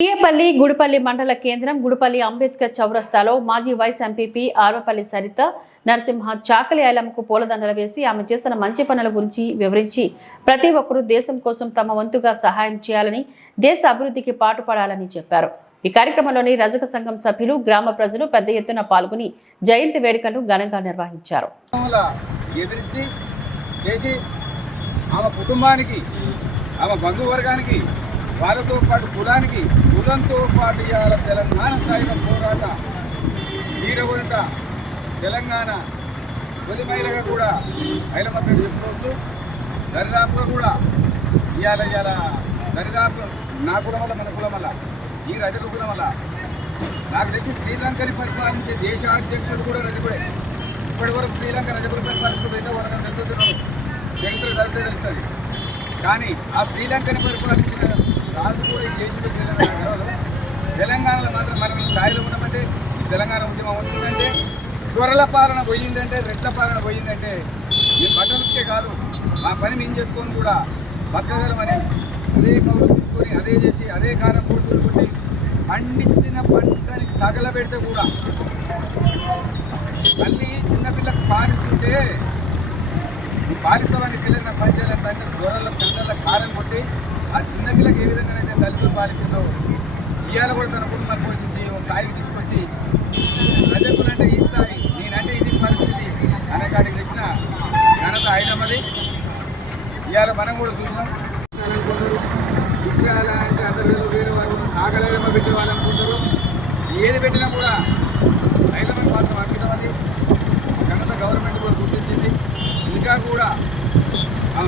టీయపల్లి గుడిపల్లి మండల కేంద్రం గుడిపల్లి అంబేద్కర్ చౌరస్తాలో మాజీ వైస్ ఎంపీపీ ఆర్వపల్లి సరిత నరసింహ చాకలి ఐలమ్మకు పూలదండలు వేసి ఆమె చేసిన మంచి పనుల గురించి వివరించి ప్రతి ఒక్కరూ దేశం కోసం తమ వంతుగా సహాయం చేయాలని దేశ అభివృద్ధికి పాటుపడాలని చెప్పారు. ఈ కార్యక్రమంలోని రజక సంఘం సభ్యులు గ్రామ ప్రజలు పెద్ద ఎత్తున పాల్గొని జయంతి వేడుకలు ఘనంగా నిర్వహించారు. ఆమె కుటుంబానికి ఆమె బంధువర్గానికి వాళ్ళతో పాటు కులానికి కులంతో పాటు ఇవాళ తెలంగాణ సాయుధ పోరాట వీరవరుట తెలంగాణ తొలి మహిళగా కూడా ఐలమత్రం చెప్పుకోవచ్చు. దరిదాపుగా కూడా ఇవాళ ఇవాళ దరిదాపు నా కులం వల్ల మన కులం వల్ల ఈ రజల కులం వల్ల. నాకు తెలిసి శ్రీలంకని పరిపాలించే దేశ అధ్యక్షుడు కూడా రజకుడే. ఇప్పటి వరకు శ్రీలంక రజకులు పరిపాలిస్తుందో వరకు తెలుస్తుంది చరిత్ర చదివితే తెలుస్తుంది. కానీ ఆ శ్రీలంకని పరిపాలించిన రాజు కూడా తెలంగాణలో మాత్రం మనం స్థాయిలో ఉన్నామంటే ఈ తెలంగాణ ఉద్యమం వచ్చిందంటే త్వరల పాలన పోయిందంటే రెట్ల పాలన పోయిందంటే మేము బట్టలుకే కాదు మా పని మేము చేసుకొని కూడా బతకగలమని అదే కౌలు తీసుకొని అదే చేసి అదే కారం కూర్చుని కొట్టి పండించిన పంటని తగలబెడితే కూడా మళ్ళీ చిన్నపిల్లకు పాలిస్తుంటే పాలిస్తామని పిల్లల నా పని గొర్రెల పిల్లల కారం కొట్టి ఆ చిన్నపిల్లకి ఏ విధంగా అయితే పాలించిందో ఇవాళ కూడా తన కుటుంబాన్ని పోషించి ఒక స్థాయికి తీసుకొచ్చి ప్రజకులంటే ఈ స్థాయి నేనంటే ఇది పరిస్థితి అనే కాడికి తెచ్చిన ఘనత అయినమది ఇవాళ మనం కూడా చూసినాం. చిట్కాల అంటే అందరు వేరే వాళ్ళు సాగలేదమ్మ పెట్టే వాళ్ళు అనుకుంటారు. ఏది పెట్టినా కూడా ఐలమని మాత్రం అంకితం అది ఘనత గవర్నమెంట్ కూడా గుర్తించింది. ఇంకా కూడా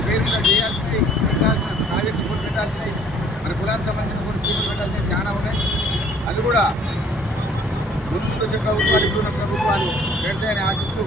వాళ్ళ పేరు మీద చేయాల్సినవి పెట్టాల్సిన ప్రాజెక్టు కూడా పెట్టాల్సినవి మరి కులానికి సంబంధించిన కొన్ని స్కీములు పెట్టాల్సినవి చాలా ఉన్నాయి. అది కూడా ముందు ప్రభుత్వాలు ఇప్పుడు ప్రభుత్వాలు పెడతాయని ఆశిస్తూ